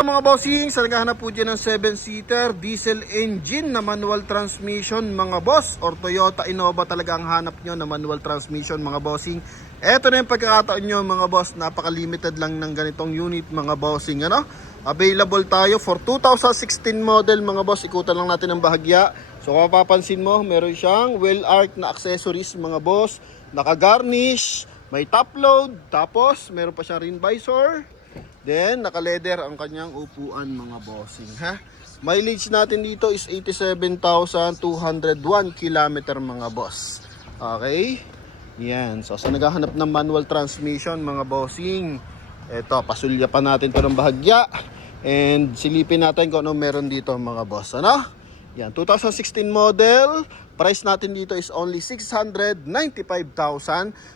Mga bossing, sa naghahanap po dyan ng 7-seater diesel engine na manual transmission mga boss, or Toyota Innova talaga ang hanap nyo na manual transmission mga bossing. Eto na yung pagkakataon nyo mga boss, napaka-limited lang ng ganitong unit mga bossing. Available tayo for 2016 model mga boss, ikutan lang natin ang bahagya. So kung mapapansin mo, meron siyang wheel arch na accessories mga boss, naka-garnish, may top load, tapos meron pa siyang rim visor. Then, naka-leather ang kanyang upuan mga bossing, ha? Mileage natin dito is 87,201 km mga boss. Okay? Yan. So, sa naghahanap ng manual transmission mga bossing, eto, pasulya pa natin to ng bahagya. And silipin natin kung ano meron dito mga boss. Ano? Yan. 2016 model. Price natin dito is only 695,000.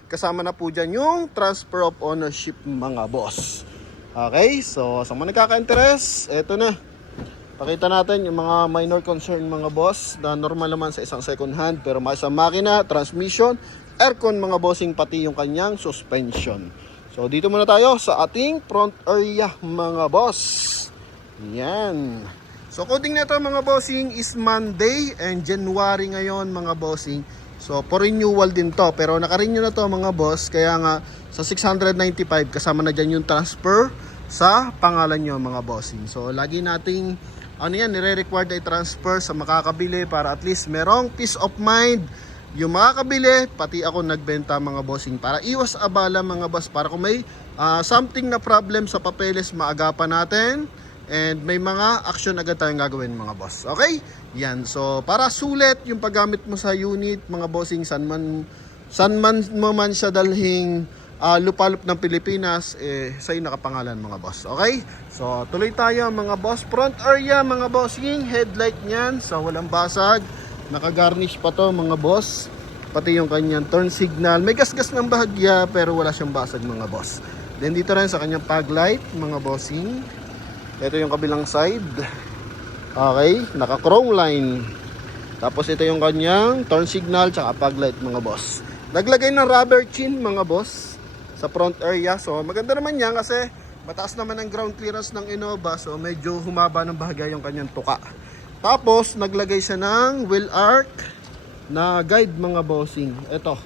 Kasama na po dyan yung transfer of ownership mga boss. Okay, so sa mga nagkaka-interest, eto na. Pakita natin yung mga minor concern mga boss na normal naman sa isang second hand, pero may sa makina, transmission, aircon mga bossing, pati yung kanyang suspension. So dito muna tayo sa ating front area mga boss. Yan. So coding nito mga bossing is Monday and January ngayon mga bossing. So for renewal din to, pero naka-renew na to mga boss, kaya nga sa 695 kasama na dyan yung transfer sa pangalan nyo mga bossing. So lagi nating nire-required na i-transfer sa makakabili para at least merong peace of mind yung makakabili, pati ako nagbenta mga bossing, para iwas abala mga boss, para kung may something na problem sa papeles maagapan natin and may mga action agad tayong gagawin mga boss. Okay? Yan. So para sulit yung paggamit mo sa unit mga bossing, san man mo man siya dalhing lupalop ng Pilipinas, sa'yo nakapangalan mga boss. Okay? So tuloy tayo mga boss. Front area mga bossing, headlight niyan, so walang basag, naka-garnish pa to mga boss, pati yung kanyang turn signal, may gasgas ng bahagya pero wala siyang basag mga boss. Then dito rin sa kanyang fog light mga bossing, ito yung kabilang side. Okay, naka chrome line, tapos ito yung kanyang turn signal tsaka fog light mga boss. Naglagay ng rubber chin mga boss sa front area. So maganda naman yan kasi mataas naman ang ground clearance ng Innova, so medyo humaba ng bahagya yung kanyang tuka. Tapos naglagay siya ng wheel arch na guide mga bossing. Ito.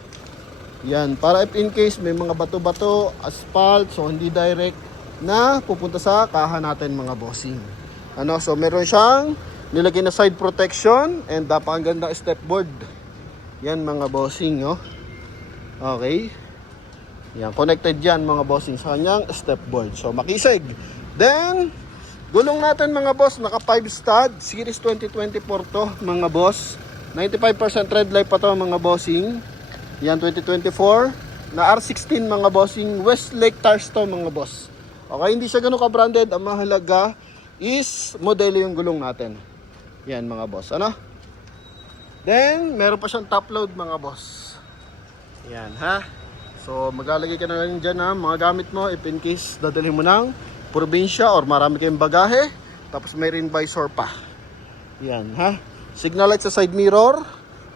Yan, para if in case may mga bato-bato, asphalt, so hindi direct na pupunta sa kaha natin mga bossing. So meron siyang nilagay na side protection and napakaganda step board. Yan mga bossing, Okay. Yan, connected yan mga bossing sa kanyang step board. So makisig. Then gulong natin mga boss, naka 5 stud, series 2024 to mga boss. 95% red light pa to mga bossing. Yan, 2024 na R16 mga bossing, Westlake tires to mga boss. Okay, hindi siya ganun ka-branded. Ang mahalaga is modelo yung gulong natin. Yan mga boss, Then meron pa siyang top load mga boss. Yan, so maglalagay ka na lang dyan mga gamit mo if in case dadalhin mo ng probinsya or marami kayong bagahe. Tapos may rim visor pa. Yan, signal light sa side mirror,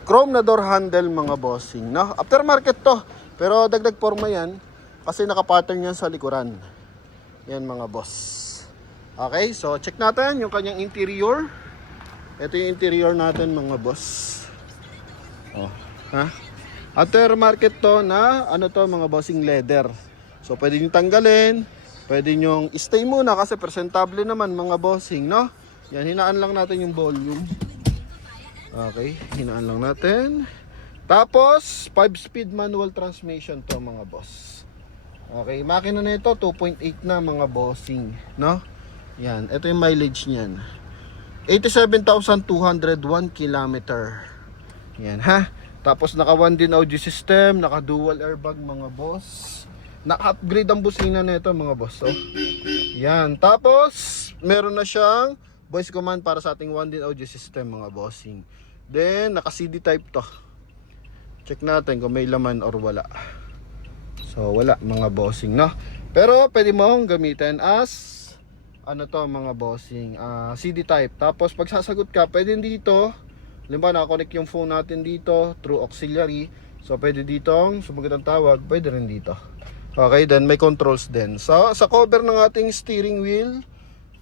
chrome na door handle mga bossing, aftermarket to, pero dagdag forma yan kasi naka-pattern yan sa likuran. Yan mga boss. Okay, so check natin yung kanyang interior. Ito yung interior natin mga boss. Aftermarket to na mga bossing, leather. So pwede nyo tanggalin, pwede nyo stay muna kasi presentable naman mga bossing, Yan, hinaan lang natin yung volume. Okay, hinaan lang natin. Tapos 5-speed manual transmission to mga boss. Okay, makina na ito 2.8 na mga bossing, Yan, ito yung mileage niyan. 87,201 km. Yan, Tapos naka 1 din audio system, naka dual airbag mga boss. Naka-upgrade ang busina nito mga boss. Yan. Tapos meron na siyang voice command para sa ating 1 din audio system mga bossing. Then naka CD type to. Check natin kung may laman or wala. So wala mga bossing, Pero pwede mong gamitin as mga bossing, CD type. Tapos pag sasagot ka, pwede dito. Limba, naka-connect yung phone natin dito through auxiliary. So pwede ditong sumagot ang tawag, pwede rin dito. Okay, then may controls din. So sa cover ng ating steering wheel,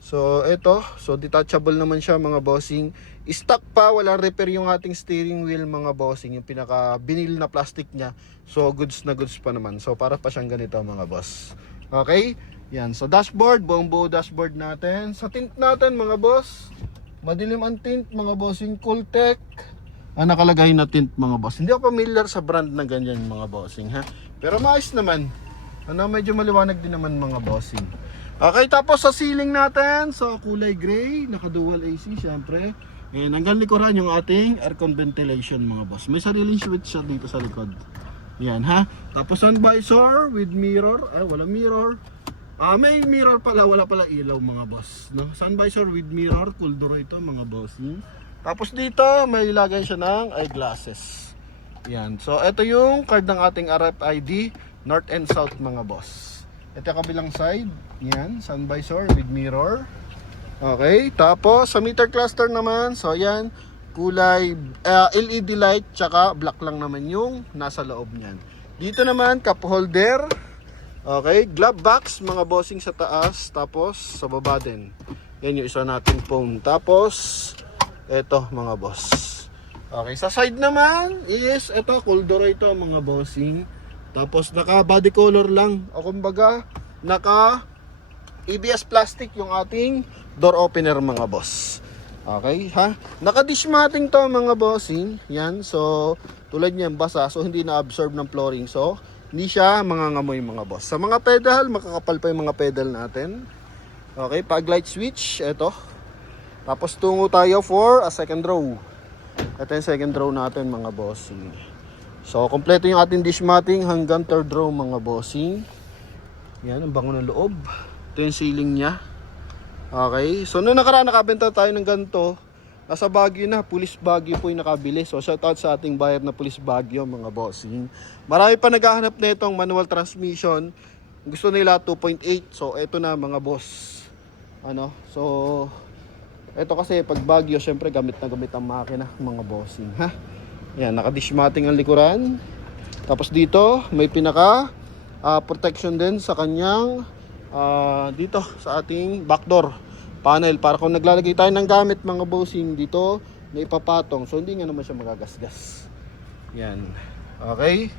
So ito, so detachable naman siya mga bossing. Stock pa, wala repair yung ating steering wheel mga bossing, yung pinaka binil na plastic niya. So goods na goods pa naman. So para pa siyang ganito mga boss. Okay? Yan, so dashboard, buong buo dashboard natin. Sa tint natin mga boss, madilim ang tint mga bossing, Cooltech. Nakalagay na tint mga boss. Hindi ako familiar sa brand na ganyan mga bossing ha. Pero maayos naman. Medyo maliwanag din naman mga bossing. Okay, tapos sa ceiling natin, so kulay gray, naka dual AC syempre. And hanggang likuran yung ating aircon ventilation mga boss. May sariling switch siya dito sa likod. Yan ha. Tapos sun visor with mirror. Ay, wala mirror. May mirror pala, wala pala ilaw mga boss. No? Sun visor with mirror, cool door ito mga bossing. Tapos dito, may ilagay siya ng eyeglasses. Yan. So ito yung card ng ating RFID, North and South mga boss. Ito yung kabilang side. Yan, sun visor with mirror. Okay, tapos sa meter cluster naman, so yan, kulay LED light, tsaka black lang naman yung nasa loob niyan. Dito naman, cup holder. Okay, glove box mga bossing sa taas, tapos sa baba din. Yan yung isa nating phone. Tapos, eto mga boss. Okay, sa side naman is, eto, cool door ito mga bossing. Tapos naka body color lang, o kumbaga, naka ABS plastic yung ating door opener mga boss. Okay ha? Naka-dish matting to mga bossing. Yan. So tulad niyan basa. So hindi na-absorb ng flooring. So hindi siya mangangamoy mga boss. Sa mga pedal, makakapal pa yung mga pedal natin. Okay. Pag light switch. Ito. Tapos tungo tayo for a second row. Ito yung second row natin mga bossing. So kompleto yung ating dish matting hanggang third row mga bossing. Yan. Ang bango ng loob. Ito yung ceiling niya. Okay. So noong nakaraan nakabenta tayo ng ganito. Nasa Baguio na. Police Baguio po yung nakabili. So shout out sa ating buyer na Police Baguio mga bossing. Marami pa naghahanap na itong manual transmission. Gusto nila 2.8. So ito na mga boss. So ito kasi pag Baguio syempre gamit na gamit ang makina mga bossing. Ha? Yan. Naka-dishmatting ang likuran. Tapos dito may pinaka protection din sa kanyang dito sa ating back door panel para kung naglalagay tayo ng gamit mga bossing dito may papatong, so hindi nga naman siya magagasgas. Yan. Okay.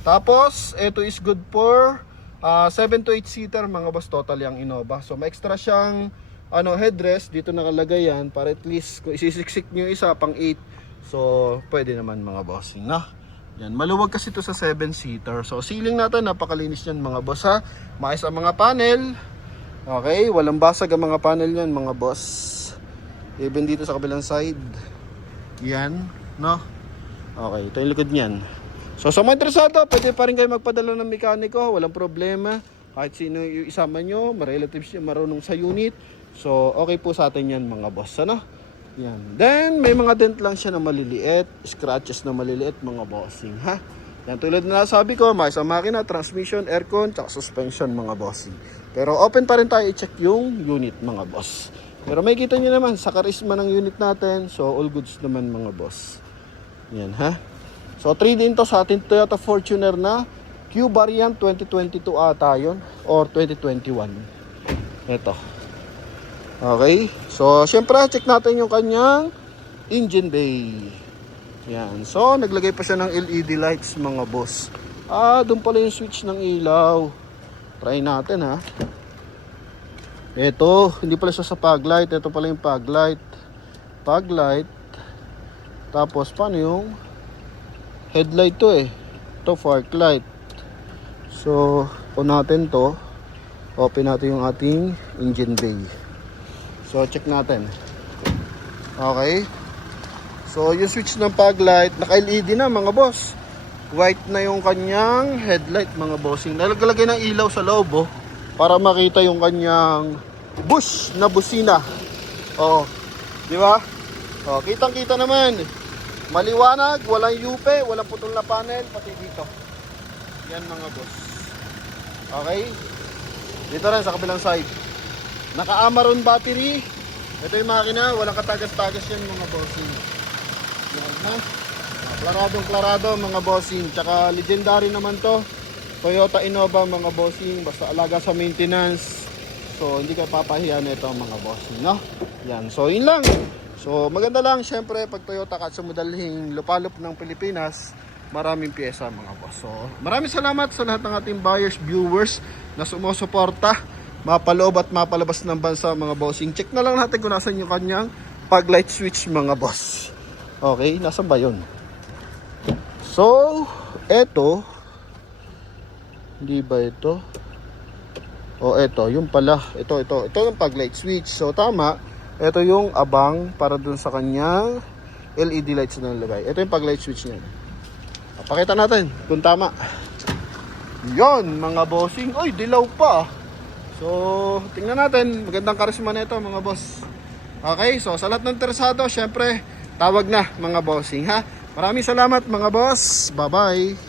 Tapos ito is good for 7 to 8 seater mga boss, total yung Innova. So may extra siyang headrest dito nakalagay yan para at least kung isisiksik nyo isa pang 8, so pwede naman mga bossing na. Yan, maluwag kasi ito sa 7-seater. So ceiling natin napakalinis yan mga boss ha. Maayos ang mga panel. Okay, walang basag ang mga panel yan mga boss. Even dito sa kabilang side. Yan, no? Okay, ito yung likod niyan. So sa mga interesado, pwede pa rin kayo magpadala ng mekaniko, walang problema. Kahit sino yung isama nyo, relatives nyo, marunong sa unit. So okay po sa atin yan mga boss, Yan. Then, may mga dent lang siya na maliliit, scratches na maliliit mga bossing, ha? Yan, tulad na nasabi ko, may sa makina, transmission, aircon, tsaka suspension mga bossing. Pero open pa rin tayo i-check yung unit mga boss. Pero may kita nyo naman, sa karisma ng unit natin, so all goods naman mga boss. Yan, ha? So, 3 din to sa ating Toyota Fortuner na Q variant 2022 ata yun, or 2021. Ito. Okay, so syempre check natin yung kanyang engine bay. Yan, so naglagay pa siya ng LED lights mga boss. Doon pala yung switch ng ilaw. Try natin ha. Ito, hindi pala siya sa fog light. Ito pala yung fog light. Fog light. Tapos paano yung headlight to Ito fog light. So on natin to. Open natin yung ating engine bay. So check natin. Okay. So yung switch ng fog light, naka-LED na mga boss. White na yung kanyang headlight mga bossing. Nalagay ng ilaw sa loob para makita yung kanyang bush na busina. Di ba? Kitang-kita naman. Maliwanag, walang yupe, walang putol na panel pati dito. Yan mga boss. Okay? Dito rin sa kabilang side. Naka-Amaron battery. Ito yung makina, walang katagas-tagas yan mga bossing. Yan ha. Klaradong-klarado mga bossing. Tsaka legendary naman to. Toyota Innova mga bossing. Basta alaga sa maintenance. So, hindi kayo papahiya na ito mga bossing, no? Yan. So, yun lang. So, maganda lang, syempre, pag Toyota Katsu modalhing lupalop ng Pilipinas, maraming pyesa mga boss. So, maraming salamat sa lahat ng ating buyers, viewers na sumusuporta, mapaloob at mapalabas ng bansa mga bossing. Check na lang natin kung nasan yung kanyang pag light switch mga boss. Okay, nasan ba yun? So, eto, hindi ba ito? O eto, yung pala, ito yung pag light switch. So, tama, ito yung abang para dun sa kanyang LED lights na nilagay. Ito yung pag light switch niya. Pakita natin kung tama. Yon mga bossing. Oy, dilaw pa. So, tingnan natin. Magandang karisma na ito mga boss. Okay, so sa lahat ng interesado, syempre, tawag na mga bossing ha. Maraming salamat mga boss. Bye-bye.